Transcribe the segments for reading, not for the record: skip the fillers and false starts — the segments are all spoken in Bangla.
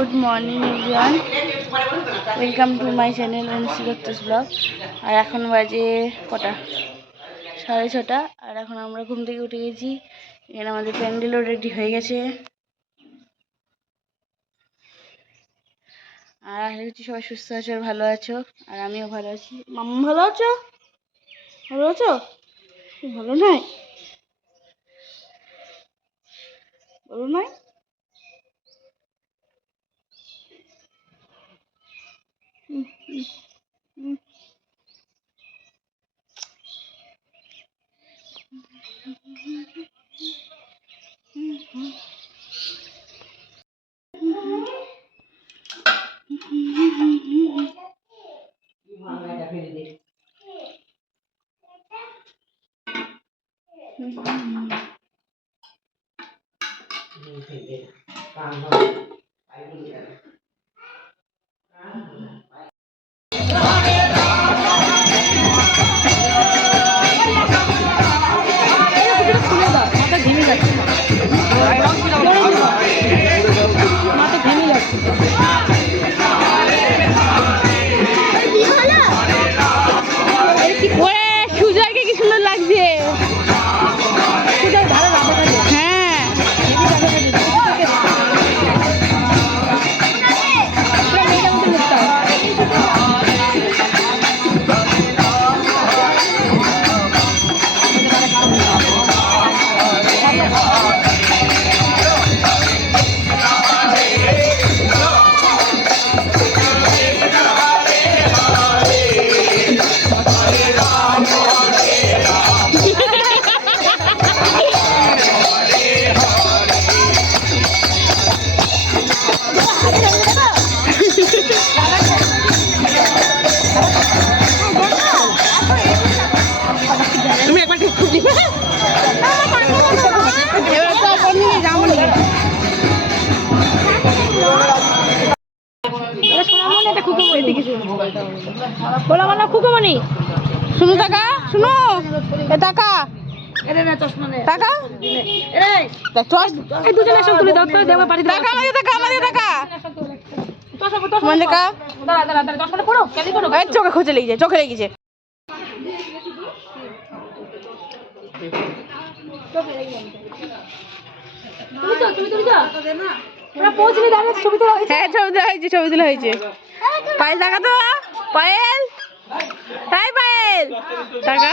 Good morning everyone, welcome to my channel Ansi Dutta's blog. আর এখন বাজে কটা, 6:30। আর এখন আমরা ঘুম থেকে উঠে গেছি। এখানে আমাদের প্যান্ডেলও রেডি হয়ে গেছে। আর আশা করছি সবাই সুস্থ আছো আর ভালো আছো। আর আমিও ভালো আছি। মাম্মা ভালো আছো? ভালো আছো? ভালো নয়, ভালো নয়। সুজয়কে কি সুন্দর লাগছে। খুকুমনি শুনো, টাকা শুনো, এ টাকা চোখে খুঁজে লেগেছে, চোখে লেগেছে। হ্যাঁ, ছবি তোলা হয়েছে। পায়েল টাকা তো, পায়েল, তাই পায়েল টাকা।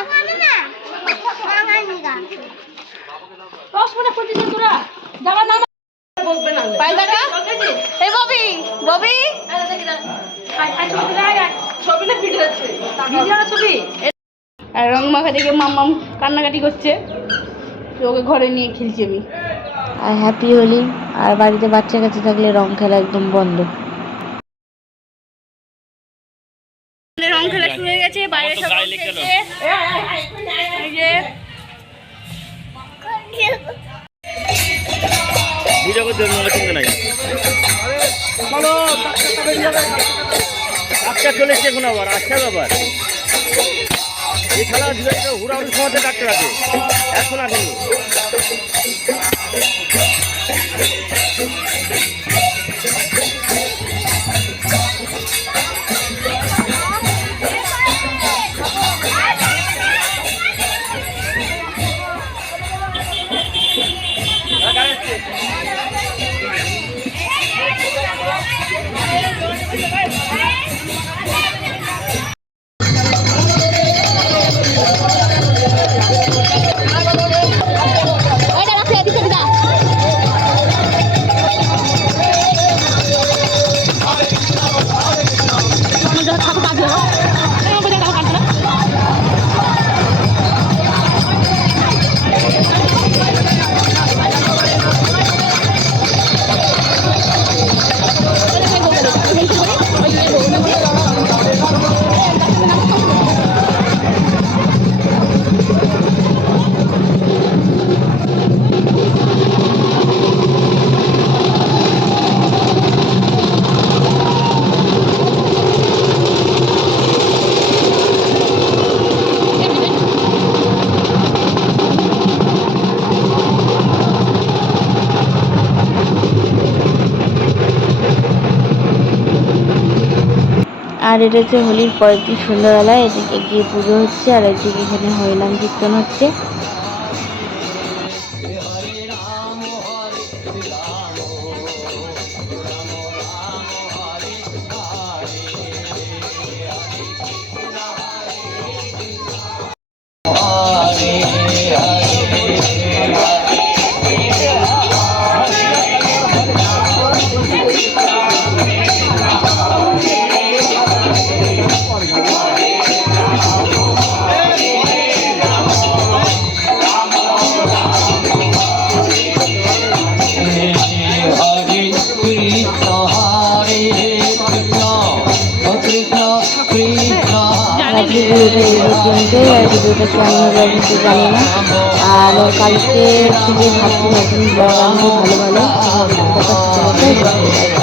আর রং মাখা দেখে মাম্মাম কান্নাকাটি করছে, ওকে ঘরে নিয়ে খেলছি আমি। আর হ্যাপি হোলি। আর বাড়িতে বাচ্চা কাছে থাকলে রং খেলা একদম বন্ধ। রং খেলা শুরু হয়ে গেছে, বাইরে সব আচ্ছা চলেছে এখন আবার আচ্ছা ব্যাপার এছাড়া হুড়াহুড়ি সমাজে ডাক্তার আছে এখন আসেনি। আর এটা হচ্ছে হোলির পরের দিন সন্ধ্যাবেলা, এদিকে গিয়ে পুজো হচ্ছে আর এদিকে এখানে হরিনাম কীর্তন হচ্ছে। আজকে ভিডিওটা এই পর্যন্তই, আর ভিডিওটা কেমন হবে অবশ্যই জানি না। আর কালকে থেকে ভাবছি নতুন ব্লগ আনবো ভালো ভালো।